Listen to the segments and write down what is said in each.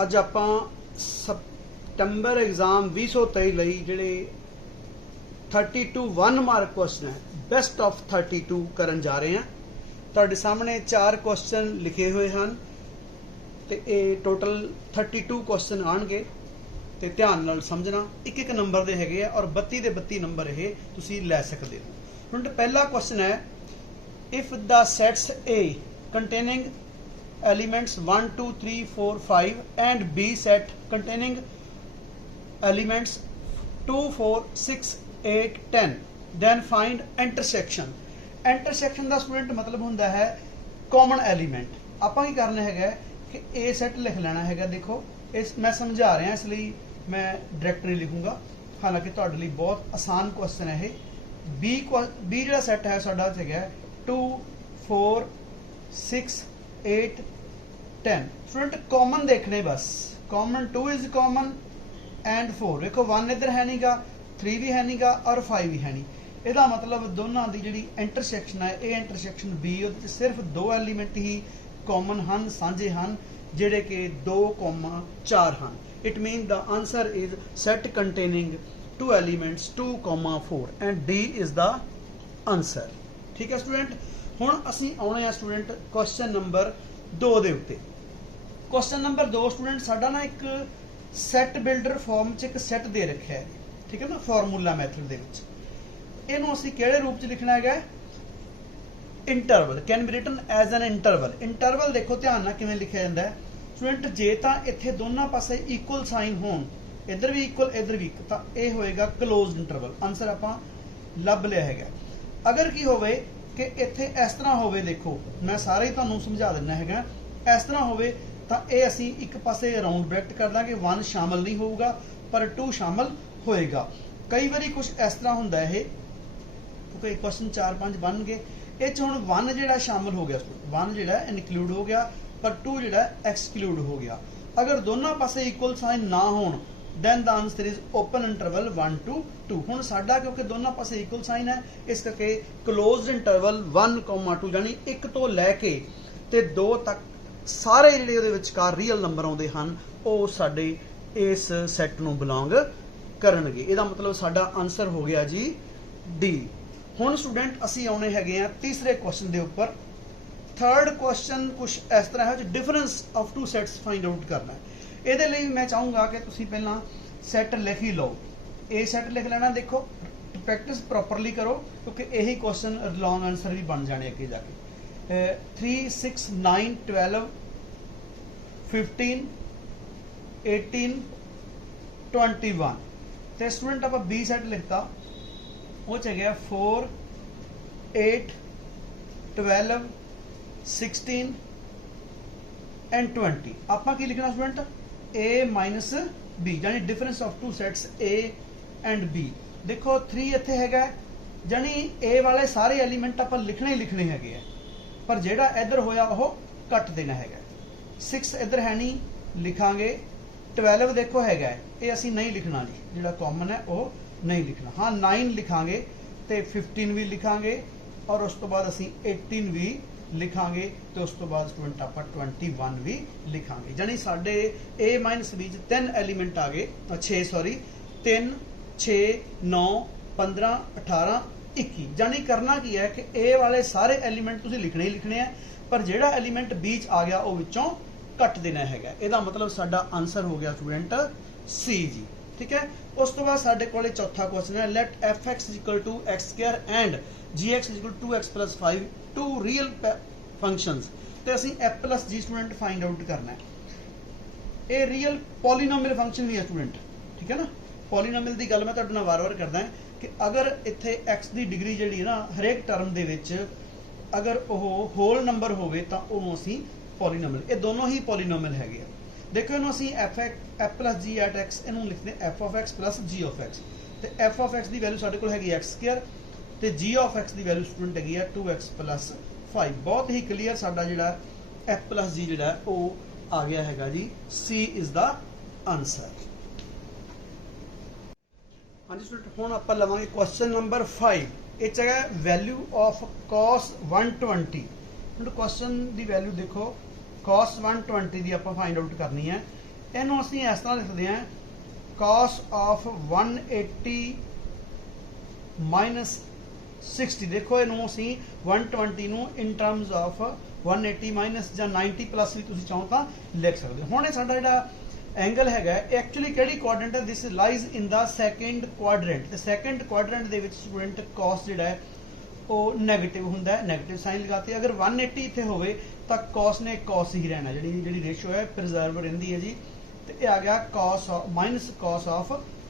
ਅੱਜ ਆਪਾਂ September exam 2023 ਲਈ ਜਿਹੜੇ 32 1 ਮਾਰਕ ਕੁਐਸਚਨ ਹੈ ਬੈਸਟ ਆਫ 32 ਕਰਨ ਜਾ ਰਹੇ ਹਾਂ। ਤੁਹਾਡੇ ਸਾਹਮਣੇ 4 ਕੁਐਸਚਨ ਲਿਖੇ ਹੋਏ ਹਨ ਤੇ ਇਹ ਟੋਟਲ 32 ਕੁਐਸਚਨ ਆਣਗੇ ਤੇ ਧਿਆਨ ਨਾਲ ਸਮਝਣਾ। ਇੱਕ ਇੱਕ ਨੰਬਰ ਦੇ ਹੈਗੇ ਆ ਔਰ 32 ਦੇ 32 ਨੰਬਰ ਇਹ ਤੁਸੀਂ ਲੈ ਸਕਦੇ ਹੋ। ਹੁਣ ਪਹਿਲਾ ਕੁਐਸਚਨ ਹੈ if the sets A containing elements 1 2 3 4 5 and B set containing elements 2 4 6 8 10 then find intersection। intersection the student ਮਤਲਬ ਹੁੰਦਾ ਹੈ ਕਾਮਨ ਐਲੀਮੈਂਟ। ਆਪਾਂ ਕੀ ਕਰਨਾ ਹੈਗਾ ਕਿ A ਸੈਟ ਲਿਖ ਲੈਣਾ ਹੈਗਾ। ਦੇਖੋ ਇਸ ਮੈਂ ਸਮਝਾ ਰਿਹਾ ਇਸ ਲਈ मैं डायरेक्ट नहीं लिखूंगा, हालांकि तुहाडे लई बहुत आसान क्वेश्चन है। बी जिहड़ा सैट है साडा है 2 4 6 8 10। स्टूडेंट कॉमन देखने बस, कॉमन 2 इज कॉमन एंड 4। देखो 1 इधर है नहीं गा, 3 भी है नहीं गा और 5 भी है नहीं। ਇਹਦਾ मतलब दोनों की जिहड़ी इंटरसैक्शन है ये इंटरसैक्शन बी ਉਹਦੇ सिर्फ 2 एलीमेंट ही कॉमन हैं, साझे हैं, ਜਿਹੜੇ कि 2,4 हैं। It means the answer is set containing 2 elements 2,4 and D is the answer। ठीक है स्टूडेंट। हुण असीं आउणे आ स्टूडेंट क्वेश्चन नंबर 2 दे उत्ते। क्वेश्चन नंबर 2 स्टूडेंट साडा ना एक सैट बिल्डर फॉर्म च एक सैट दे रखा है, ठीक है ना, फॉर्मूला मैथड दे विच। इहनूं असीं किहड़े रूप च लिखना है? Interval can be written as an interval. Interval देखो ध्यान नाल किवें लिखिया जांदा है स्टूडेंट, जे तो इत्थे दोनों पासे इक्वल साइन होण, इधर भी इक्वल इधर भी, तो यह होएगा क्लोज इंटरवल। आंसर आपां लभ लिया है। अगर की होवे कि इत्थे इस तरह होवे, देखो मैं सारे ही तुहानूं समझा दिंदा हैगा, इस तरह होवे तो यह असीं एक पासे राउंड ब्रैकेट कर दांगे, 1 शामिल नहीं होगा पर 2 शामिल होएगा। कई बारी कुछ इस तरह हुंदा है क्योंकि क्वेश्चन 4 5 बन गए, ये हुण 1 जिहड़ा शामिल हो गया, 1 जिहड़ा इनकलूड हो गया पर 2 जिहड़ा एक्सक्लूड हो गया। अगर दोनों पासे इक्वल साइन ना होण then the answer is open interval 1 to 2। हुण साडा क्योंकि दोनों पासे इक्वल साइन है इस करके क्लोज्ड इंटरवल 1,2 यानी 1 तो लैके ते 2 तक सारे जिहड़े उहदे विचकार रियल नंबर आउंदे हन ਉਹ ਸਾਡੇ इस सैट नूं बिलोंग करनगे। ਇਹਦਾ मतलब साडा आंसर हो गया जी डी। हुण स्टूडेंट असीं आउणे हैगे आ तीसरे क्वेश्चन दे उपर। थर्ड क्वेश्चन कुछ इस तरह है, difference of 2 sets find out करना है। ਇਹਦੇ ਲਈ मैं चाहूँगा कि तुसीं पहला सैट लिख ही लो, ए सैट लिख लेना। देखो प्रैक्टिस प्रॉपरली करो क्योंकि यही क्वेश्चन लॉन्ग आंसर भी बन जाने अगे जाके। 3 6 9 12 15 18 21 तो स्टूडेंट आप बी सैट लिखता वो च गया 4 8 12 16 एंड 20। आप की लिखना स्टूडेंट A माइनस B यानी difference of 2 sets A and B। देखो 3 इत्थे हैगा यानी A वाले सारे एलीमेंट आप लिखने ही लिखने हैगे है, पर जेड़ा इधर होया वो कट देना हैगा। 6 इधर है नहीं लिखांगे, 12 देखो हैगा ये असी नहीं लिखना जी, जेड़ा कॉमन है वो नहीं लिखना। हाँ 9 लिखांगे तो 15 भी लिखांगे और उस तो बाद असी 18 भी लिखांगे तो उस तो बाद स्टूडेंट आप 21 भी लिखांगे। यानी साढ़े A माइनस B 3 एलीमेंट आ गए, 6 सॉरी 3 6 9 15 18 21। यानी करना की है कि A वाले सारे एलीमेंट तुसीं लिखने ही लिखने हैं, पर जेड़ा एलीमेंट B च आ गया वो विचों कट देना है। ਇਹਦਾ मतलब साडा आंसर हो गया स्टूडेंट C जी। ठीक है। उस तो बाद साडे कोले चौथा क्वेश्चन है, let fx equal to x square and gx equal to 2x plus 5 two real functions. तो असीं f plus g student find out करना है। ये रियल पॉलीनोमियल फंक्शन भी है स्टूडेंट, ठीक है ना। पॉलीनोमियल की गल मैं तुहाडे नाल वार-वार करदा कि अगर इत्थे x की डिग्री जिहड़ी है ना हरेक टर्म दे विच अगर वो होल नंबर होवे तां उहनूं असीं पॉलीनोमियल, ये दोनों ही पॉलीनोमियल हैगे आ। देखो इहनूं असीं f plus g at x इहनूं लिखदे f of x plus g of x। तो f ऑफ x की वैल्यू साडे कोल हैगी x स्क्वायर तो g ऑफ x की वैल्यू स्टूडेंट हैगी है 2x प्लस 5। बहुत ही क्लीयर साडा जिहड़ा f प्लस g जिहड़ा वो आ गया हैगा जी, C इज द आंसर। हाँ जी स्टूडेंट हुण आपां लवांगे क्वेश्चन नंबर 5। इह च है वैल्यू ऑफ cos 120। क्वेश्चन की वैल्यू देखो cos 120 की आप फाइंड आउट करनी है। इनू असीं इस तरह लिखते हैं cos of 180 माइनस 60। देखो इनू असीं 120 नू इन टर्म्स ऑफ 180 माइनस या 90 प्लस भी तुसीं चाहो तो लिख सकते हो। हुण साडा जिहड़ा एंगल हैगा एक्चुअली किहड़ी क्वाड्रेंट है, this lies in the second quadrant. ते second quadrant they which student cos जिहड़ा है वो नैगेटिव हुंदा है, नैगेटिव साइन लगाते। अगर 180 इत्थे होवे तां कॉस ने कॉस ही रहना, जिहड़ी रेशो है प्रिजर्व रहिंदी है जी। ते ये आ गया cos minus cos of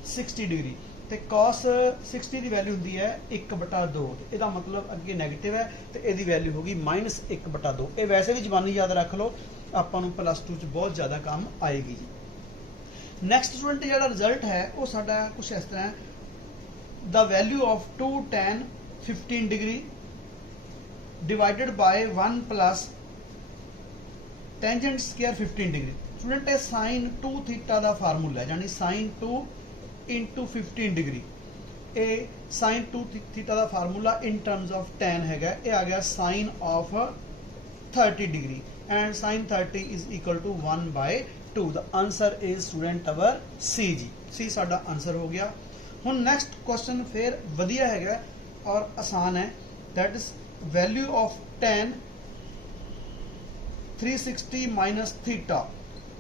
60 degree. तो कॉस 60 की वैल्यू होंगी है 1/2। इसका मतलब अगे नैगेटिव है तो यदी वैल्यू होगी माइनस 1/2। ये वैसे भी जबानी याद रख लो, आपको +2 च बहुत ज़्यादा काम आएगी जी। नैक्सट स्टूडेंट जो रिजल्ट है वो साडा कुछ इस तरह, the value of 2 tan 15 degree divided by 1 plus tangent square 15 degree. Student है साइन 2 थीटा का फार्मूला है, यानी साइन 2 इंटू 15 डिग्री। ए साइन 2 थीटा का formula in terms of tan है, ये आ गया sine of 30 degree and sine 30 is equal to 1/2। The answer is student अवर सी जी। सी साडा आंसर हो गया। हुण नैक्सट क्वेश्चन फिर वधिया है और आसान है, that is value of tan 360 minus theta.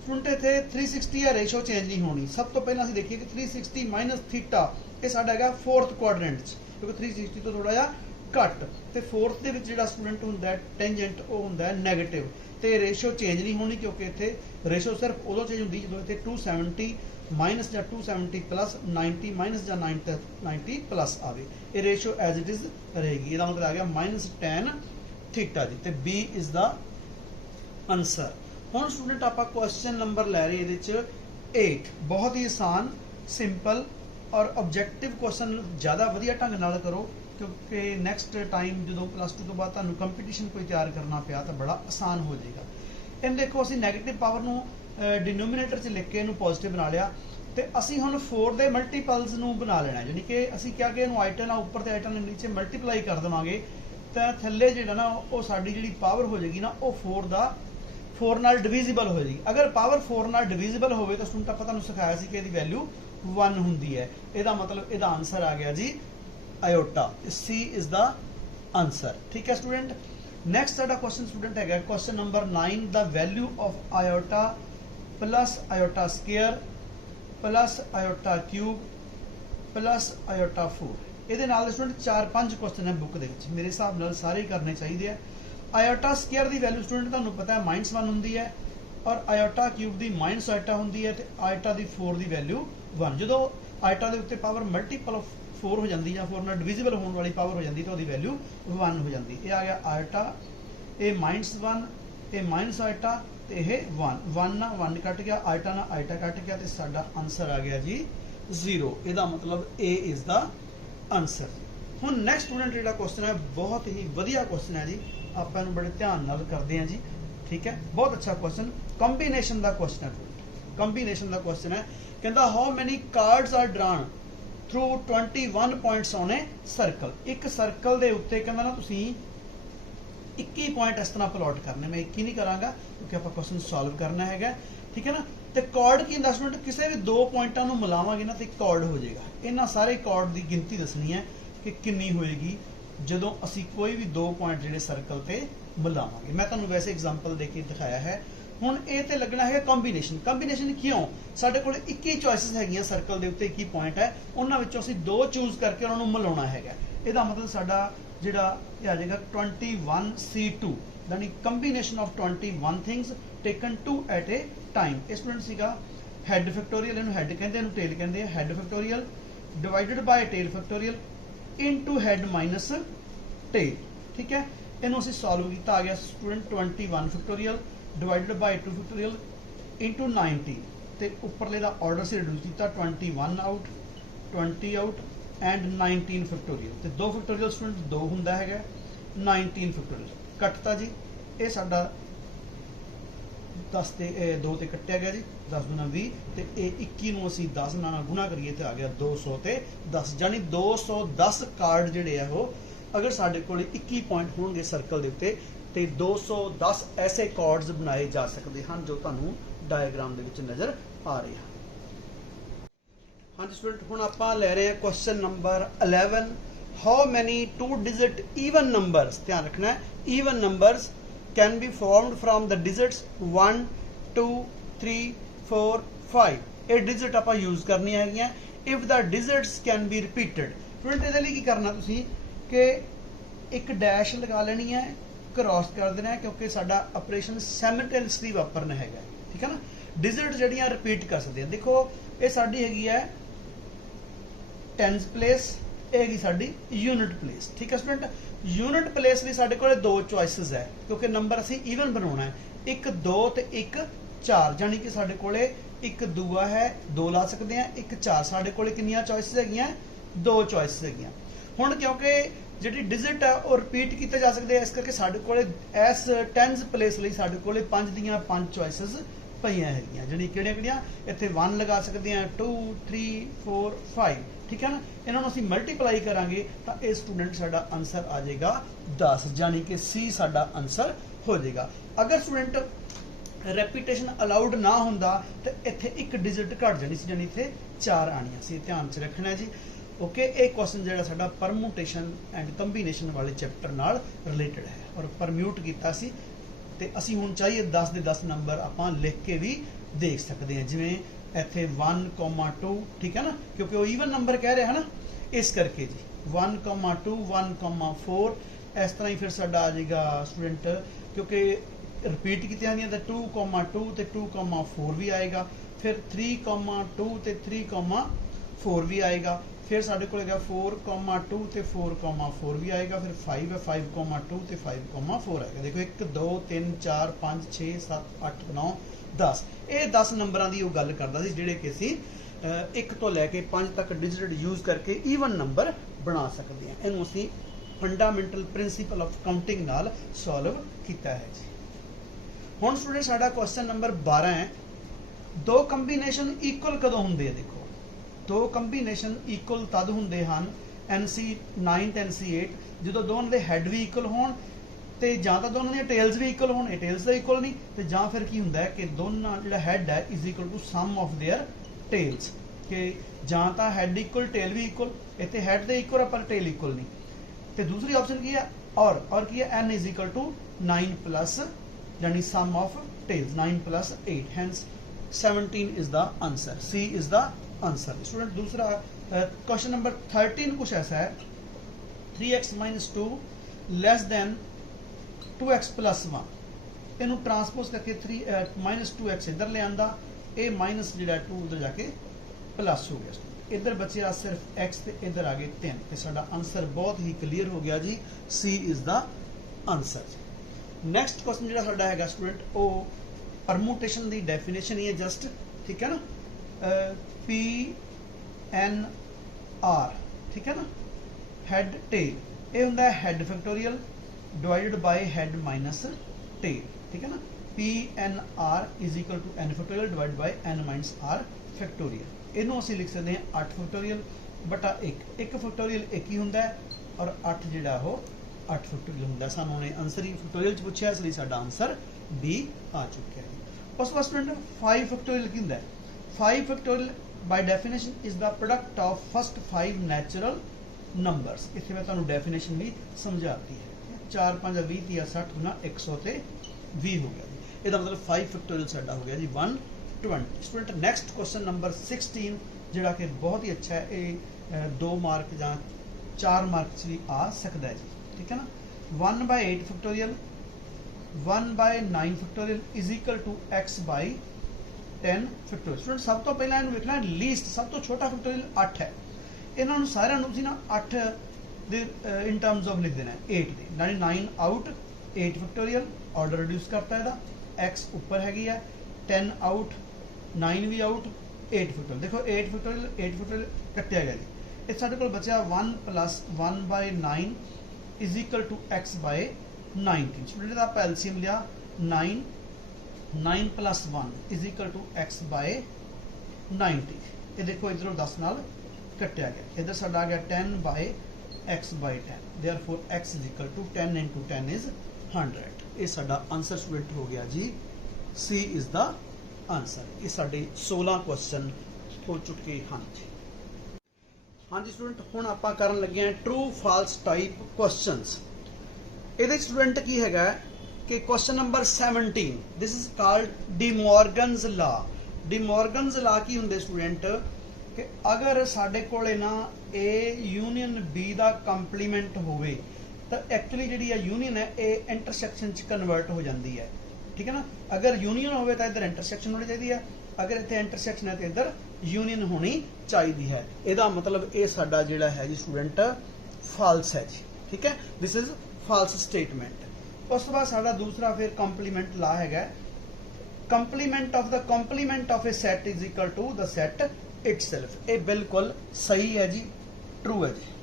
Student इतने 360 है, रेशो चेंज नहीं होनी। सब तो पहले असीं देखिए कि 360 माइनस थीटा ये साडा है फोर्थ क्वाड्रेंट, क्योंकि 360 तो थोड़ा जिहा घट। तो फोर्थ के जिहड़ा स्टूडेंट हुंदा है टेंजेंट वो हुंदा है नैगेटिव, तो रेशो चेंज नहीं होनी, क्योंकि इतने रेशो सिर्फ उदों चेंज होंदी जो इतने 270 माइनस या 270 प्लस 90 माइनस या 90 प्लस आवे। ये रेशो एज इट इज रहेगी। इसका मतलब आ गया माइनस tan थीटा जी। तो बी इज द आंसर। हुण स्टूडेंट आप क्वेश्चन नंबर लै रहे ये 8। बहुत ही आसान सिंपल और ऑब्जेक्टिव क्वेश्चन ज़्यादा वधिया ढंग नाल करो, क्योंकि नैक्सट टाइम जो +2 तो बाद तुहानूं कंपीटीशन कोई तैयार करना पिया तो बड़ा आसान हो जाएगा। इन देखो असीं नैगेटिव पावर नूं डिनोमीनेटर च लिख के इनू पॉजिटिव बना लिया, तो असीं हुण 4 के मल्टीपल्स नूं बना लेना, यानी कि असीं क्या कि इनू आइटम उपर ते आइटम नीचे मल्टीप्लाई कर देवांगे, तो थल्ले जिहड़ा ना वो साडी जिहड़ी पावर हो जाएगी ना वो 4 नाल डिविजिबल हो जाएगी। अगर पावर 4 नाल डिविजिबल होवे तो स्टूडेंट आपां तुहानूं सिखाया सी कि इहदी वैल्यू 1 हुंदी है। इहदा मतलब इहदा आंसर आ गया जी iota. C is the answer. ठीक है स्टूडेंट। नैक्सट साडा क्वेश्चन स्टूडेंट है question number 9, the value of iota plus iota square plus iota cube plus iota 4। ये स्टूडेंट 4-5 क्वेश्चन है बुक के, मेरे हिसाब नाल सारे करने चाहिए। आयोटा स्क्वेयर की वैल्यू स्टूडेंट तुहानूं पता है -1 होंदी है, और आयोटा क्यूब की माइनस आयोटा होंदी है, तो आयोटा की 4 की वैल्यू 1। जो आयोटा के उत्ते पावर मल्टीपल ऑफ 4 हो जाती है, 4 नाल डिविजिबल होने वाली पावर हो जाती, तो उसकी वैल्यू 1 हो जाती। ये आ गया आयोटा, ये -1, ये माइनस आयोटा, तो यह 1 ना 1 कट गया, आयोटा ना आयोटा कट गया, तो साडा आंसर आ गया जी 0। इसका मतलब ए इज द आंसर। हुण नैक्सट स्टूडेंट जिहड़ा क्वेश्चन है बहुत ही वधिया क्वेश्चन है जी, आप बड़े ध्यान नाल करते हैं जी। ठीक है, बहुत अच्छा क्वेश्चन, कंबीनेशन का क्वेश्चन है। कंबीनेशन का क्वेश्चन है, कहता how many cards are drawn through 21 points on a circle. एक सर्कल के उत्ते कहता ना तुसीं 21 पॉइंट इस तरह प्लॉट करने। मैं 21 नहीं करांगा क्योंकि आप क्वेश्चन सॉल्व करना है। ठीक है ना। तो कॉर्ड की दसमिनट किसी भी 2 पॉइंटों मिलावांगे ना तो कॉर्ड हो जाएगा। इन्हां सारे कॉर्ड की गिनती दसनी है कि कितनी होएगी ਜਦੋਂ ਅਸੀਂ कोई भी 2 पॉइंट ਜਿਹੜੇ सर्कल ਤੇ ਮਿਲਾਵਾਂਗੇ। मैं ਤੁਹਾਨੂੰ वैसे एग्जाम्पल ਦੇ ਕੇ ਦਿਖਾਇਆ है। ਹੁਣ ਇਹ ਤੇ ਲੱਗਣਾ ਹੈ ਕੰਬੀਨੇਸ਼ਨ। ਕੰਬੀਨੇਸ਼ਨ ਕਿਉਂ? ਸਾਡੇ ਕੋਲ 21 ਚੋਇਸਸ ਹੈਗੀਆਂ ਸਰਕਲ ਦੇ ਉੱਤੇ 21 ਪੁਆਇੰਟ ਹੈ, ਉਹਨਾਂ ਵਿੱਚੋਂ ਅਸੀਂ 2 ਚੂਜ਼ ਕਰਕੇ ਉਹਨਾਂ ਨੂੰ ਮਿਲਾਉਣਾ ਹੈਗਾ। ਇਹਦਾ ਮਤਲਬ ਸਾਡਾ ਜਿਹੜਾ ਇਹ ਆ ਜਾਏਗਾ 21C2, ਯਾਨੀ combination of 21 things taken 2 at a time. ਇਹ ਸਟੂਡੈਂਟ ਸੀਗਾ ਹੈਡ ਫੈਕਟੋਰੀਅਲ, ਇਹਨੂੰ ਹੈਡ ਕਹਿੰਦੇ, ਇਹਨੂੰ ਟੇਲ ਕਹਿੰਦੇ ਆ। Head factorial divided by tail factorial into head minus tail. ठीक है, इनू असीं सॉल्व किया, आ गया student 21 factorial divided by 2 factorial into 90, तो उपरले का ऑर्डर से रिड्यूस किया 21 आउट 20 आउट एंड 19 फैक्टोरियल। तो 2 फैक्टोरियल स्टूडेंट 2 हुंदा है, 19 फैक्टोरियल कटता जी। ये साडा 10 ते 2 ते कट्टिया गया जी, 10 दूना 20, तो ये 21 नूं असीं 10 नाल गुणा करिए तो आ गया 210, यानी 210 कार्ड जिहड़े आ वो अगर साडे कोल 21 पॉइंट होणगे सर्कल दे उत्ते तो 210 ऐसे कार्ड्स बनाए जा सकते हैं जो तुहानूं डायग्राम दे विच नज़र आ रहे हैं। हाँ जी स्टूडेंट, हुण आपां लै रहे हैं question number 11। How many 2 digit even numbers, ध्यान रखना है, even numbers can be formed from the digits 1 2 3 4 5। ये डिजिट आपां यूज करनी है if the digits can be repeated. Student इहदे लई की करना तुसीं कि एक डैश लगा लेनी है, क्रॉस कर देना है, क्योंकि साडा ऑपरेशन सैमल्टेनियसली वापरना है, ठीक है ना। डिजिट जड़ियां रिपीट कर सकते हैं। देखो ये साडी हैगी है टेंस प्लेस, ये हैगी साडी यूनिट प्लेस, ठीक है स्टूडेंट। यूनिट प्लेस लई साडे कोल 2 चॉइसेस है, क्योंकि नंबर असीं ईवन बनाउणा है, 1 2 ते 1 4, यानी कि साडे कोले 1 दूआ है 2 ला सकते हैं, 1 4, साडे कोले कितनियां चॉइसेस हैगियां 2 चॉइसेस हैगियां। हुण क्योंकि जिहड़ी डिजिट है वो रिपीट कीते जा सकते हैं, इस करके साडे कोले इस टेंस प्लेस लई साडे कोले 5 दियां 5 चॉइसेस पईयां हैगियां, जिहड़ी किहड़ियां इत्थे 1 लगा सकते हैं, 2 3 4 5, ठीक है ना। इन्होंने असीं मल्टीप्लाई करांगे तो ये स्टूडेंट साडा आंसर आ जाएगा 10, यानी कि सी साडा आंसर हो जाएगा। अगर स्टूडेंट रेपीटेशन अलाउड ना होंदा तो इत्थे एक डिजिट घट जानी सी, यानी इत्थे 4 आनियां सी, ध्यान च रखना है जी। ओके, एक क्वेश्चन जिहड़ा साडा परम्यूटेशन एंड कंबीनेशन वाले चैप्टर नाल रिलेटेड है और परम्यूट कीता सी ते असीं हुण चाहिए 10 दे 10 नंबर आपां लिख के भी देख सकते हैं, जिवें इत्थे 1, 2, ठीक है ना, क्योंकि वो ईवन नंबर कह रहे हैं ना, इस करके जी 1, 2, 1, 4। इस तरह ही फिर साडा आ जाएगा स्टूडेंट, क्योंकि रिपीट की आदि तो 2, 2 ते 2, 4 भी आएगा, फिर 3, 2 ते 3, 4 भी आएगा, फिर साढ़े को 4, 2 ते 4, 4 भी आएगा, फिर 5 है 5, 2 ते 5, 4 आएगा। देखो 1 2 3 4 5 6 7 8 9 10, ये 10 नंबरों की गल करता सी जिहड़े कि असीं 1 तो लैके 5 तक डिजिट यूज करके ईवन नंबर बना सकते हैं। इनू असीं फंडामेंटल प्रिंसीपल ऑफ काउंटिंग नाल सॉल्व किया है जी। हुण स्टूडेंट साडा क्वेश्चन नंबर 12 है, 2 कंबीनेशन इक्वल कदों हुंदे? देखो 2 कंबीनेशन इक्वल तद हुंदे हन NC 9 ते NC 8 जो दोनों के हैड भी इक्वल होण ते जां तां दोनों दी टेल्स भी इक्वल होण। टेल्स दा इक्वल नहीं ते जां फिर की हुंदा है कि दोनों जिहड़ा हैड है is equal to sum of their tails, कि जां तां हैड इक्वल टेल भी इक्वल, इत्थे हैड दे इक्वल पर टेल इक्वल नहीं। ते दूसरी ऑप्शन की है और की है n is equal to 9 plus, यानी sum of tails 9 plus 8, hence 17 is the answer, C is the answer. Student दूसरा क्वेश्चन नंबर 13 कुछ ऐसा है, 3x - 2 लेस देन 2x + 1, इनू ट्रांसपोज करके 3 - 2x इधर ले आंदा, ये माइनस जिहड़ा 2 उधर जाके प्लस हो गया, इधर बचिया सिर्फ x ते इधर आ गए 3, ते साडा आंसर बहुत ही क्लीयर हो गया जी, C is the answer. Next question जिहड़ा साडा हैगा स्टूडेंट वो परम्यूटेशन की डेफिनेशन ही है जस्ट, ठीक है ना, PNR, ठीक है ना, हैड टेल, ये हुंदा है head factorial divided by head minus tail, ठीक है ना। PNR is equal to n factorial divide by n minus r factorial. इनू असीं लिख सकते हैं 8 फैक्टोरियल बटा 1 फैक्टोरियल 1 ही हुंदा है और 8 जिहड़ा हो 8 फैक्टोरियल हुंदा है। सानूं ने आंसर ही फैक्टोरियल च पुछया, इसलिए साडा आंसर B आ चुका है। उस बाद स्टूडेंट 5 फैक्टोरियल की हुंदा है? 5 factorial by definition is the product of first 5 natural numbers. इत्थे मैं तुहानूं डेफिनेशन भी समझाती है। 4 5 20 30 60 गुना 100 ते 20 हो गया जी, इसका मतलब 5 फैक्टोरियल साडा हो गया जी 120। स्टूडेंट नैक्सट क्वेश्चन नंबर 16 जिहड़ा कि बहुत ही अच्छा है, ये 2 मार्क जां 4 मार्क भी आ सकता है जी, ठीक है ना। 1/8 factorial 1/9 factorial is equal to x by 10 factorial. Student सब तो पहला इन्हूं वेखना लीस्ट, सब तो छोटा फैक्टोरियल 8 है, इन्हों सारिਆਂ ਨੂੰ ਤੁਸੀਂ ना 8 ਦੇ इन टर्म्स ऑफ लिख देना है 8 ਦੇ, यानी 9 आउट 8 फैक्टोरियल, ऑर्डर रिड्यूस करता है x ऊपर हैगी है, 10 आउट 9 भी आउट 8 फैक्टोरियल। देखो 8 फैक्टोरियल कट्टिया गया जी, इस साडे कोल बचा 1 + 1/9 is equal to x by 19। Student आप एलसीएम लिया 9 + 1 is equal to x by 90। ये देखो इधरों 10 नाल कट्टिया गया, इधर साडा आ गया 10 by x by 10, therefore x is equal to 10 × 10 is 100। ये साडा आंसर स्टूडेंट हो गया जी, सी इज द आंसर। ये साढ़े 16 क्वेश्चन हो चुके हैं जी। हाँ जी स्टूडेंट, हुण आपां करन लगे हैं ट्रू फाल्स टाइप क्वेश्चनस। ये स्टूडेंट की है कि question number 17, this is called D Morgan's law. D Morgan's law की होंगे स्टूडेंट कि अगर साडे कोले ना ए यूनियन बी का कंप्लीमेंट होवे तो एक्चुअली जी यूनियन है ये इंटरसैक्शन च कन्वर्ट हो जाती है। ठीक है ना, अगर यूनियन हो तो इधर इंटरसैक्शन होनी चाहिए है, अगर इतने इंटरसैक्शन है तो इधर यूनियन होनी चाहिए है। यदा मतलब ये साडा जिहड़ा है जी स्टूडेंट फाल्स है जी। ठीक है, दिस इज फाल्स स्टेटमेंट। उस तो बाद साडा दूसरा फिर कंप्लीमेंट लॉ है, complement of the complement of a set is equal to the set itself. ये बिल्कुल सही है जी, ट्रू है जी।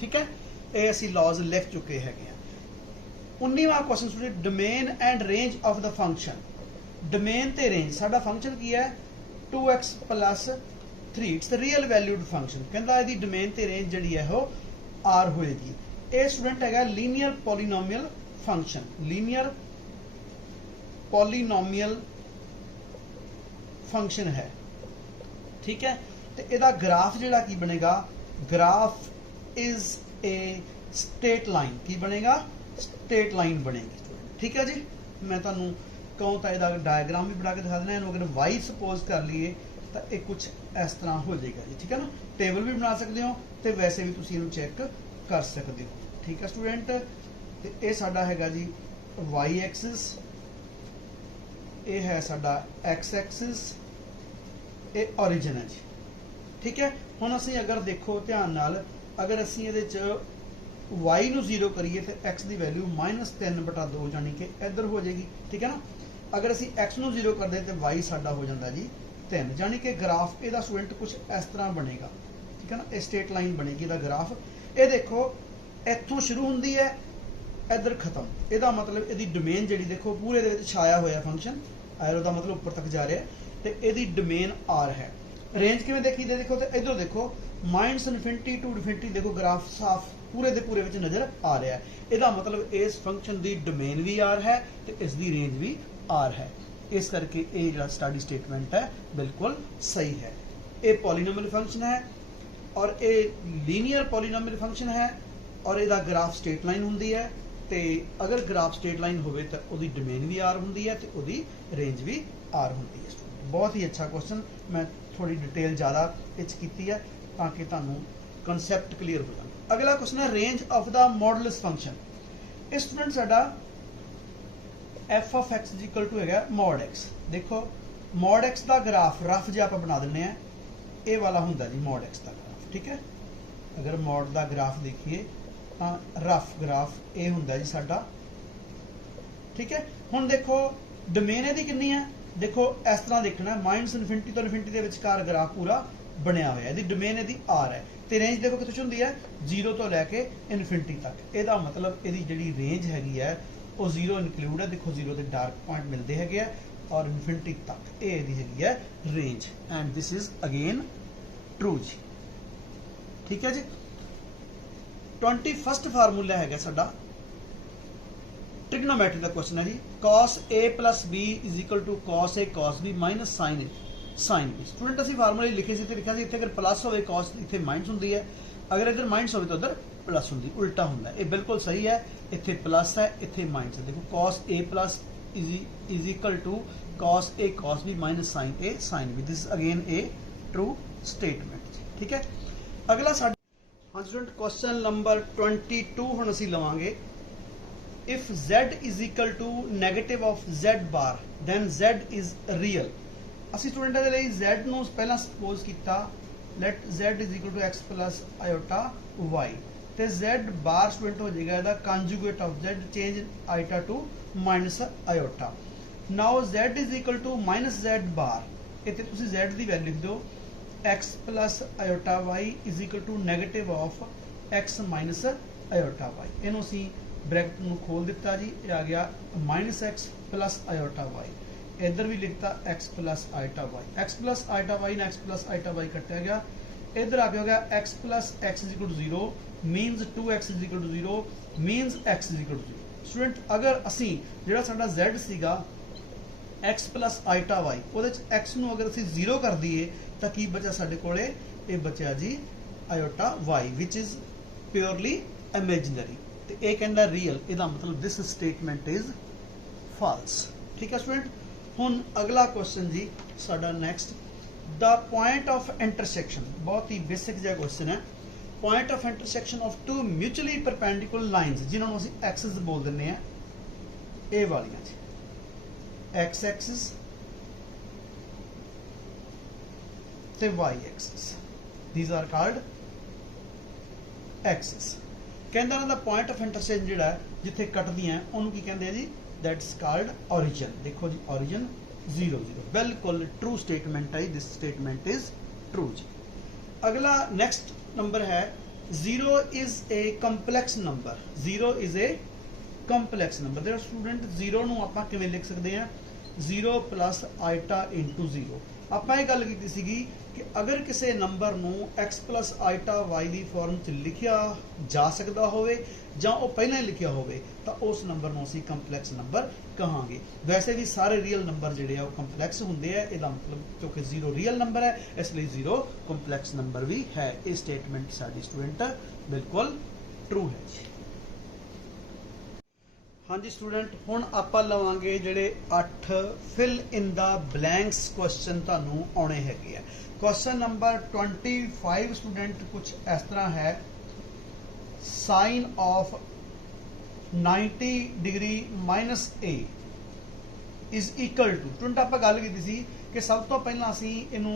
ठीक है, ये असी लॉज लिख चुके हैं। 19वां question student, domain and range of the function. Domain ते रेंज साडा फंक्शन की है 2x + 3, it's the real valued function. कहता है डोमेन ते रेंज जी है वो आर होएगी। ये स्टूडेंट है linear polynomial function, linear polynomial function है। ठीक है, तो यदा ग्राफ जिहड़ा की बनेगा, graph is a straight line. की बनेगा? स्ट्रेट लाइन बनेगी। ठीक है जी, मैं तुहानू कहूँ तो यदा डायग्राम भी बना के दिखा देना। अगर वाई सपोज कर लीए तो यह कुछ इस तरह हो जाएगा जी। ठीक है ना, टेबल भी बना सकते हो तो वैसे भी तुसीं इहनूं चेक कर सकते हो। ठीक है स्टूडेंट, तो यह साडा हैगा जी वाई एक्सिस, ये है साडा एक्स एक्सिस, ये ओरिजिन है जी। ठीक है, हुण असीं अगर देखो ध्यान नाल, अगर असीं इहदे च y नूं 0 करिए तो x की वैल्यू -3/2 जानी कि इधर हो जाएगी। ठीक है ना, अगर असीं x नूं 0 कर दें तो y साडा हो जाता जी 3, जानी कि ग्राफ इहदा स्टूडेंट कुछ इस तरह बनेगा। ठीक है ना, ये स्ट्रेट लाइन बनेगी इहदा ग्राफ। ये देखो इत्थों शुरू होंदी है, इधर खत्म। इहदा मतलब इहदी डोमेन जिहड़ी देखो पूरे दे विच छाया होया फंक्शन, एरो दा मतलब ऊपर तक जा रहा है, तो इहदी डोमेन R है। रेंज किवें देखी दे देखो, तो इधर देखो -इनफिनिटी टू इनफिनिटी, देखो ग्राफ साफ पूरे दे पूरे विच नज़र आ रहा है। इहदा मतलब इस फंक्शन की डोमेन भी R है तो इसकी रेंज भी R है। इस करके ये जो स्टडी स्टेटमेंट है बिल्कुल सही है। ये पॉलीनोमियल फंक्शन है और ये लीनियर पॉलीनोमियल फंक्शन है और इसका ग्राफ स्ट्रेट लाइन होंदी है। तो अगर ग्राफ स्ट्रेट लाइन हो तो उसकी डोमेन भी R होंदी है तो उसकी रेंज भी R होंदी है। बहुत ही अच्छा क्वेश्चन, मैं थोड़ी डिटेल ज़्यादा इच की है ताकि तुहानू कॉन्सैप्ट क्लीयर हो जाए। अगला क्वेश्चन है range of the modulus function. इस स्टूडेंट साडा f(x) = है mod x। देखो mod x का ग्राफ रफ जो आप बना देने हैं, ये वाला होंगे जी mod x का ग्राफ। ठीक है, अगर mod का ग्राफ देखिए तो रफ ग्राफ ये होंगे जी साडा। ठीक है, हुण देखो डोमेन इहदी कितनी है, देखो इस तरह देखना -इनफिनिटी तो इनफिनिटी के विचकार ग्राफ पूरा बनया हुआ है। यदि डोमेन यदि R है तो रेंज देखो कितों होंदी है 0 तो लैके इनफिनिटी तक। यदा मतलब यदि जी रेंज हैगी है वो 0 इनकलूड है। देखो 0 के डार्क पॉइंट मिलते हैं और इनफिनिटी तक ये हैगी है range, and this is again true जी। ठीक है जी, 21st फार्मूला है साडा ट्रिग्नोमेट्री का क्वेश्चन है जी, cos A + B = cos A cos B - sin A sin B। Student असीं फार्मूले लिखे से लिखा से इत्थे अगर प्लस हो cos इत्थे माइनस होंदी है, अगर इधर माइनस हो तो उधर प्लस होंदी, उल्टा होंदा है। ये बिल्कुल सही है, इत्थे प्लस है इत्थे माइनस है। देखो cos A + = cos A cos B - sin A sin B। This again A true statement. ठीक है, अगला साडा हाँ स्टूडेंट क्वेश्चन नंबर 22 हुण असीं लवांगे। If z = negative of z bar then z is real। असी स्टूडेंट दे लई z नूं पहला सपोज कीता, let z = x + iota y, ते z बार स्टूडेंट हो जाएगा इहदा conjugate of z, change iota to -iota। Now z = -z bar, इत्थे तुसीं z दी वैल्यू लिख दो x + iota y = negative of x - iota y। इहनूं असीं ब्रैकेट में खोल दिता जी, ये आ गया -x + iota y। इधर भी लिखता x + iota y, x + iota y ने x + iota y कटिया गया। इधर आगे हो गया x + x = 0 मीनस 2x = 0 मीनस x = 0। Student अगर असी जिहड़ा साडा z सीगा x प्लस आइटा वाई ਉਹਦੇ ਚ x ਨੂੰ ਅਗਰ ਅਸੀਂ 0 ਕਰ ਦਈਏ ਤਾਂ ਕੀ ਬਚਿਆ ਸਾਡੇ ਕੋਲੇ ਇਹ ਬਚਿਆ ਜੀ ਆਇਓਟਾ y which is purely imaginary ਤੇ ਇਹ ਕਹਿੰਦਾ ਰੀਅਲ ਇਹਦਾ ਮਤਲਬ this statement is false ਠੀਕ ਹੈ ਸਟੂਡੈਂਟ ਹੁਣ ਅਗਲਾ ਕੁਐਸਚਨ ਜੀ ਸਾਡਾ next the point of intersection बहुत ही basic ਜਿਹਾ ਕੁਐਸਚਨ ਹੈ point of intersection of two mutually perpendicular lines ਜਿਨ੍ਹਾਂ ਨੂੰ ਅਸੀਂ axes ਬੋਲ ਦਿੰਦੇ ਆ ਇਹ ਵਾਲੀਆਂ ਜੀ x axis ਤੇ y axis these are called axes ਕਹਿੰਦਾ ਇਹਨਾਂ ਦਾ point of intersection ਜਿਹੜਾ ਜਿੱਥੇ ਕੱਟਦੀਆਂ ਉਹਨੂੰ ਕੀ ਕਹਿੰਦੇ ਆ ਜੀ that's called origin ਦੇਖੋ ਜੀ origin 0 0 बिल्कुल ट्रू स्टेटमेंट है दिस स्टेटमेंट इज ट्रू जी अगला नेक्स्ट नंबर है 0 is a complex number 0 is a complex number there student 0 ਨੂੰ ਆਪਾਂ ਕਿਵੇਂ ਲਿਖ ਸਕਦੇ ਹਾਂ 0 प्लस आइटा इनटू 0 ਆਪਾਂ ਇਹ ਗੱਲ ਕੀਤੀ ਸੀਗੀ ਕਿ ਅਗਰ ਕਿਸੇ ਨੰਬਰ ਨੂੰ x plus आइटा y ਦੀ ਫਾਰਮ 'ਚ ਲਿਖਿਆ ਜਾ ਸਕਦਾ ਹੋਵੇ ਜਾਂ ਉਹ ਪਹਿਲਾਂ ਹੀ ਲਿਖਿਆ ਹੋਵੇ ਤਾਂ ਉਸ ਨੰਬਰ ਨੂੰ ਅਸੀਂ ਕੰਪਲੈਕਸ ਨੰਬਰ ਕਹਾਂਗੇ ਵੈਸੇ ਵੀ ਸਾਰੇ ਰੀਅਲ ਨੰਬਰ ਜਿਹੜੇ ਆ ਉਹ ਕੰਪਲੈਕਸ ਹੁੰਦੇ ਆ ਇਹਦਾ ਮਤਲਬ ਕਿਉਂਕਿ 0 ਰੀਅਲ ਨੰਬਰ ਹੈ ਇਸ ਲਈ 0 ਕੰਪਲੈਕਸ ਨੰਬਰ ਵੀ ਹੈ ਇਹ ਸਟੇਟਮੈਂਟ ਸਾਡੀ ਸਟੂਡੈਂਟ ਬਿਲਕੁਲ ਟਰੂ ਹੈ ਜੀ ਹਾਂਜੀ ਸਟੂਡੈਂਟ ਹੁਣ ਆਪਾਂ ਲਵਾਂਗੇ ਜਿਹੜੇ 8 ਫਿਲ ਇਨ ਦਾ ਬਲੈਂਕਸ ਕੁਐਸਚਨ ਤੁਹਾਨੂੰ ਆਉਣੇ ਹੈਗੇ ਆ क्वेश्चन नंबर 25 स्टूडेंट कुछ इस तरह है sine of 90 degree minus a is equal to student आप गल की सी कि सब तो पहला असी इनू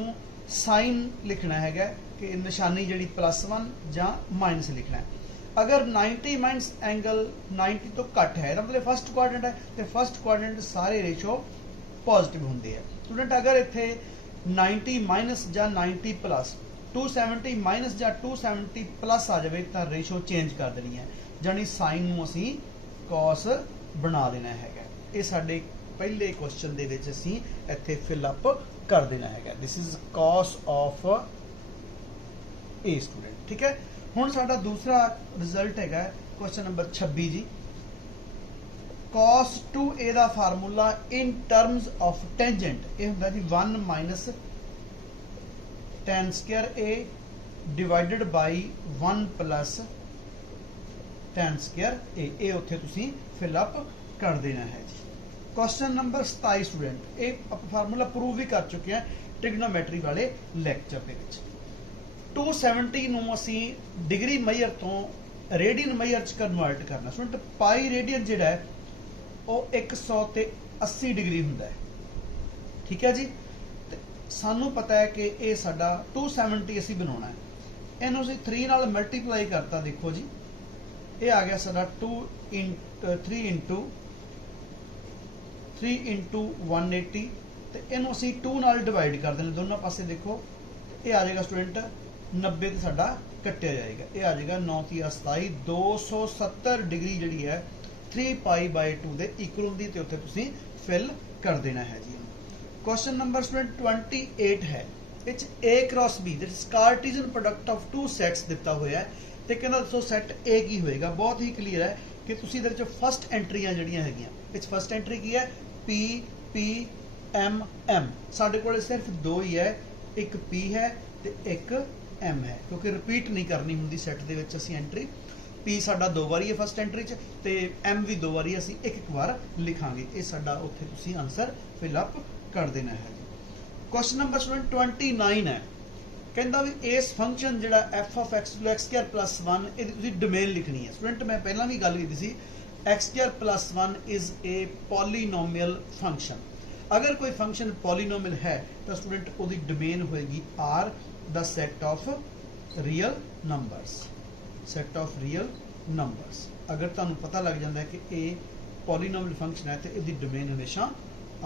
साइन लिखना है कि निशानी जी +1 या माइनस लिखना है अगर 90 माइनस एंगल 90 तो घट है मतलब फर्स्ट क्वाड्रेंट है तो फर्स्ट क्वाड्रेंट सारे रेशो पॉजिटिव होंगे स्टूडेंट अगर इत्थे 90 माइनस या 90 प्लस 270 माइनस या 270 प्लस आ जाए तो रेशो चेंज कर देनी है जानी साइन नूं असीं कॉस बना देना है ये साडे पहले क्वेश्चन दे विच असीं इत्थे फिल अप कर देना है this is cos of a student ठीक है हुण साडा दूसरा रिजल्ट है क्वेश्चन नंबर 26 जी cos 2a ਦਾ formula in terms of tangent ਇਹ ਹੁੰਦਾ ਜੀ 1 minus tan square a divided by 1 plus tan square a ਇਹ ਉੱਥੇ ਤੁਸੀਂ fill up ਕਰ ਦੇਣਾ ਹੈ ਜੀ क्वेश्चन नंबर 27 स्टूडेंट ਇਹ ਆਪਾਂ ਫਾਰਮੂਲਾ ਪ੍ਰੂਵ ਵੀ ਕਰ ਚੁੱਕੇ ਹਾਂ ਟ੍ਰਿਗਨੋਮੈਟਰੀ ਵਾਲੇ ਲੈਕਚਰ ਦੇ ਵਿੱਚ 270 ਨੂੰ ਅਸੀਂ ਡਿਗਰੀ ਮੇਜਰ ਤੋਂ ਰੇਡੀਅਨ ਮੇਜਰ ਚ ਕਨਵਰਟ ਕਰਨਾ ਸਟੂਡੈਂਟ ਪਾਈ ਰੇਡੀਅਨ ਜਿਹੜਾ ਹੈ ਉਹ 100 ਤੇ 80 ਡਿਗਰੀ ਹੁੰਦਾ ਹੈ ਠੀਕ ਹੈ ਜੀ ਤੇ ਸਾਨੂੰ ਪਤਾ ਹੈ ਕਿ ਇਹ ਸਾਡਾ 270 ਅਸੀਂ ਬਣਾਉਣਾ ਹੈ ਇਹਨੂੰ ਅਸੀਂ 3 ਨਾਲ ਮਲਟੀਪਲਾਈ ਕਰਤਾ ਦੇਖੋ ਜੀ ਇਹ ਆ ਗਿਆ ਸਾਡਾ 3 into 180 ਤੇ ਇਹਨੂੰ ਅਸੀਂ 2 ਨਾਲ ਡਿਵਾਈਡ ਕਰ ਦੇਣਾ ਦੋਨੋਂ ਪਾਸੇ ਦੇਖੋ ਇਹ ਆ ਜਾਏਗਾ ਸਟੂਡੈਂਟ 90 ਤੇ ਸਾਡਾ ਕੱਟਿਆ ਜਾਏਗਾ ਇਹ ਆ ਜਾਏਗਾ 9 × 27 270 ਡਿਗਰੀ ਜਿਹੜੀ ਹੈ 3 पाई by 2 ਦੇ ਇਕੁਅਲ ਹੁੰਦੀ ਤੇ ਉੱਥੇ ਤੁਸੀਂ ਫਿਲ ਕਰ ਦੇਣਾ ਹੈ ਜੀ क्वेश्चन नंबर स्टूडेंट 28 है etch A cross B that is Cartesian product of two sets दिता होया है ਤੇ ਕਹਿੰਦਾ ਦੱਸੋ ਸੈੱਟ A ਕੀ ਹੋਏਗਾ ਬਹੁਤ ਹੀ ਕਲੀਅਰ ਹੈ ਕਿ ਤੁਸੀਂ ਇਹਦੇ ਵਿੱਚ ਫਸਟ ਐਂਟਰੀਆਂ ਜਿਹੜੀਆਂ ਹੈਗੀਆਂ ਵਿੱਚ ਫਸਟ ਐਂਟਰੀ ਕੀ ਹੈ P P M M ਸਾਡੇ ਕੋਲ ਸਿਰਫ ਦੋ ਹੀ ਹੈ ਇੱਕ P ਹੈ ਤੇ ਇੱਕ M ਹੈ ਕਿਉਂਕਿ ਰਿਪੀਟ ਨਹੀਂ ਕਰਨੀ ਹੁੰਦੀ ਸੈੱਟ ਦੇ ਵਿੱਚ ਅਸੀਂ ਐਂਟਰੀ P ਸਾਡਾ ਦੋ ਵਾਰੀ ਹੈ ਫਸਟ ਐਂਟਰੀ 'ਚ ਤੇ M ਵੀ ਦੋ ਵਾਰੀ ਅਸੀਂ ਇੱਕ ਇੱਕ ਵਾਰ ਲਿਖਾਂਗੇ ਇਹ ਸਾਡਾ ਉੱਥੇ ਤੁਸੀਂ ਆਨਸਰ ਫਿਲ ਅਪ कर देना है क्वेश्चन नंबर स्टूडेंट 29 है कहता भी इस फंक्शन जो f of x to x square plus 1 ये डोमेन लिखनी है स्टूडेंट मैं पहला भी गल की x square plus 1 is a polynomial function अगर कोई फंक्शन पॉलीनोमियल है तो स्टूडेंट उसकी डोमेन होएगी r the set of real numbers set of real numbers अगर तुहानू पता लग जाता है कि ये पॉलीनोमियल फंक्शन है तो इसकी डोमेन हमेशा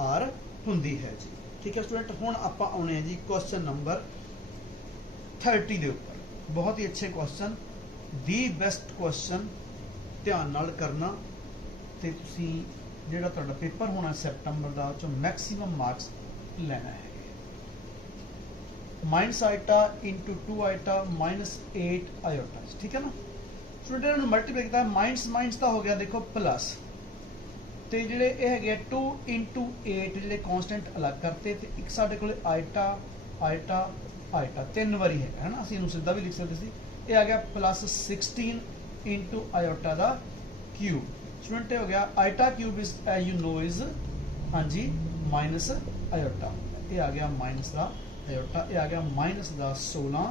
r ਹੁੰਦੀ ਹੈ ਜੀ ਠੀਕ ਹੈ ਸਟੂਡੈਂਟ ਹੁਣ ਆਪਾਂ ਆਉਣੇ ਆ ਜੀ ਕੁਐਸਚਨ ਨੰਬਰ 30 ਦੇ ਉੱਪਰ ਬਹੁਤ ਹੀ ਅੱਛੇ ਕੁਐਸਚਨ ਦੀ ਬੈਸਟ ਕੁਐਸਚਨ ਧਿਆਨ ਨਾਲ ਕਰਨਾ ਤੇ ਤੁਸੀਂ ਜਿਹੜਾ ਤੁਹਾਡਾ ਪੇਪਰ ਹੋਣਾ ਸੈਪਟੈਂਬਰ ਦਾ ਉਹ ਚੋਂ ਮੈਕਸਿਮਮ ਮਾਰਕਸ ਲੈਣਾ ਹੈ minus iota into 2 iota minus 8 iota ठीक है ना स्टूडेंट ने मल्टीप्लाई किया माइनस माइनस का हो गया देखो प्लस ਤੇ ਜਿਹੜੇ ਇਹ ਹੈਗੇ 2 into 8 ਜਿਹੜੇ ਕਨਸਟੈਂਟ ਅਲੱਗ ਕਰਤੇ ਤੇ ਇੱਕ ਸਾਡੇ ਕੋਲ ਆਇਟਾ ਆਇਟਾ ਆਇਟਾ ਤਿੰਨ ਵਾਰੀ ਹੈਗਾ ਹੈ ਨਾ, ਅਸੀਂ ਇਹਨੂੰ ਸਿੱਧਾ ਵੀ ਲਿਖ ਸਕਦੇ ਸੀ। ਇਹ ਆ ਗਿਆ ਪਲੱਸ 16 into ਆਇਓਟਾ ਦਾ ਕਿਊਬ। ਸਟੂਡੈਂਟ ਇਹ ਹੋ ਗਿਆ iota cube is as you know is ਹਾਂਜੀ ਮਾਈਨਸ ਆਇਓਟਾ, ਇਹ ਆ ਗਿਆ ਮਾਈਨਸ ਦਾ ਆਇਓਟਾ, ਇਹ ਆ ਗਿਆ ਮਾਈਨਸ ਦਾ 16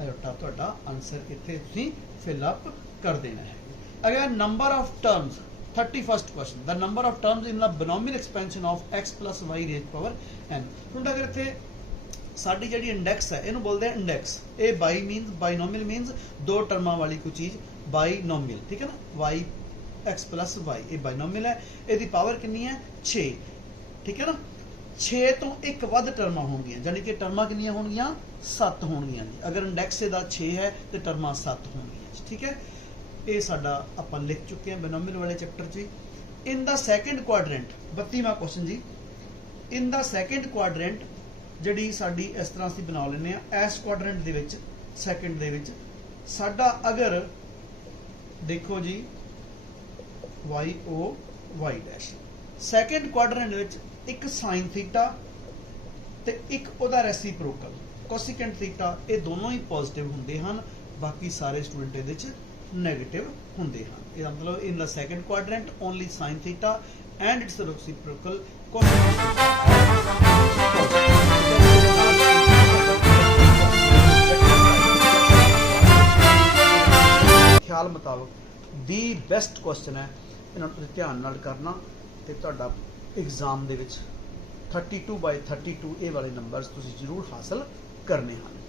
ਆਇਓਟਾ। ਤੁਹਾਡਾ ਆਨਸਰ ਇੱਥੇ ਤੁਸੀਂ ਫਿਲ ਅਪ ਕਰ ਦੇਣਾ ਹੈ। ਅਗਰ number of terms 31st question, the number of terms in the binomial expansion of x plus y raised power n। ਹੁਣ ਅਗਰ ਇੱਥੇ ਸਾਡੀ ਜਿਹੜੀ ਇੰਡੈਕਸ ਹੈ ਇਹਨੂੰ ਬੋਲਦੇ ਆ ਇੰਡੈਕਸ। ਇਹ ਬਾਈ ਮੀਨਸ ਬਾਈਨੋਮੀਅਲ ਮੀਨਸ ਦੋ ਟਰਮਾਂ ਵਾਲੀ ਕੋਈ ਚੀਜ਼ ਬਾਈਨੋਮੀਅਲ, ਠੀਕ ਹੈ ਨਾ। y x plus y ਇਹ ਬਾਈਨੋਮੀਅਲ ਹੈ, ਇਹਦੀ ਪਾਵਰ ਕਿੰਨੀ ਹੈ 6, ਠੀਕ ਹੈ ਨਾ। 6 ਤੋਂ ਇੱਕ ਵੱਧ ਟਰਮਾਂ ਹੋਣਗੀਆਂ, ਯਾਨੀ ਕਿ ਟਰਮਾਂ ਕਿੰਨੀਆਂ ਹੋਣਗੀਆਂ 7 ਹੋਣਗੀਆਂ ਜੀ। ਅਗਰ ਇੰਡੈਕਸ ਇਹਦਾ 6 ਹੈ ਤੇ ਟਰਮਾਂ 7 ਹੋਣਗੀਆਂ, ਠੀਕ ਹੈ। ਇਹ ਸਾਡਾ ਆਪਾਂ ਲਿਖ ਚੁੱਕੇ ਹਾਂ ਬਿਨੋਮੀਅਲ ਵਾਲੇ ਚੈਪਟਰ 'ਚ। ਇਨ ਦਾ ਸੈਕੰਡ ਕੁਆਡਰੈਂਟ 32ਵਾਂ ਕੁਐਸਚਨ ਜੀ। ਇਨ ਦਾ ਸੈਕੰਡ ਕੁਆਡਰੈਂਟ ਜਿਹੜੀ ਸਾਡੀ ਇਸ ਤਰ੍ਹਾਂ ਅਸੀਂ ਬਣਾ ਲੈਂਦੇ ਆ ਐਸ ਕੁਆਡਰੈਂਟ ਦੇ ਵਿੱਚ, ਸੈਕੰਡ ਦੇ ਵਿੱਚ ਸਾਡਾ ਅਗਰ ਦੇਖੋ ਜੀ ਵਾਈ ਓ ਵਾਈ ਡੈਸ਼, ਸੈਕੰਡ ਕੁਆਡਰੈਂਟ ਵਿੱਚ ਇੱਕ ਸਾਈਨ ਥੀਟਾ ਤੇ ਇੱਕ ਉਹਦਾ ਰੈਸੀਪ੍ਰੋਕਲ ਕੋਸਿਕੈਂਟ ਥੀਟਾ, ਇਹ ਦੋਨੋਂ ਹੀ ਪੋਜ਼ਿਟਿਵ ਹੁੰਦੇ ਹਨ, ਬਾਕੀ ਸਾਰੇ ਸਟੂਡੈਂਟ ਇਹਦੇ 'ਚ ਨੈਗੇਟਿਵ ਹੁੰਦੇ ਹਨ। ਇਹਦਾ ਮਤਲਬ in the second quadrant only sine theta and its reciprocal ਖਿਆਲ ਮੁਤਾਬਕ ਦੀ ਬੈਸਟ ਕੁਐਸਚਨ ਹੈ, ਇਹਨਾਂ ਨੂੰ ਤੁਸੀਂ ਧਿਆਨ ਨਾਲ ਕਰਨਾ ਤੇ ਤੁਹਾਡਾ ਐਗਜ਼ਾਮ ਦੇ ਵਿੱਚ 32/32 ਇਹ ਵਾਲੇ ਨੰਬਰਸ ਤੁਸੀਂ ਜ਼ਰੂਰ ਹਾਸਲ ਕਰਨੇ ਹਨ।